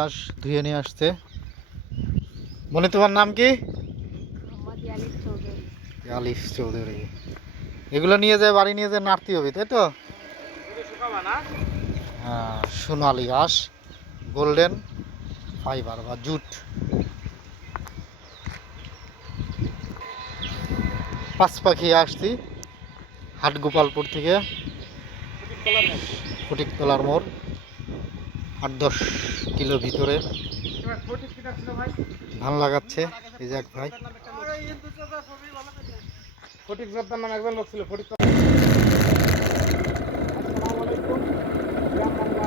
হাঁস ধুয়ে নিয়ে আসছে। মনে তোমার নাম কি? আলিফ চৌধুরী। এগুলো নিয়ে যায় বাড়ি নিয়ে যায় নাড়তে হবে, তাই তো? হ্যাঁ, সোনালি হাঁস, গোল্ডেন ফাইবার বা জুট। পাঁচ পাখি আসছি হাটগোপালপুর থেকে, ফটিকতলার মোড়, 8-10 কিলো ভিতরে। ধান লাগাচ্ছে এই যে এক ভাই। ফটিক জর্দার নাম একজন লোক ছিল ফটিক। আসসালামু আলাইকুম, গ্রাম বাংলা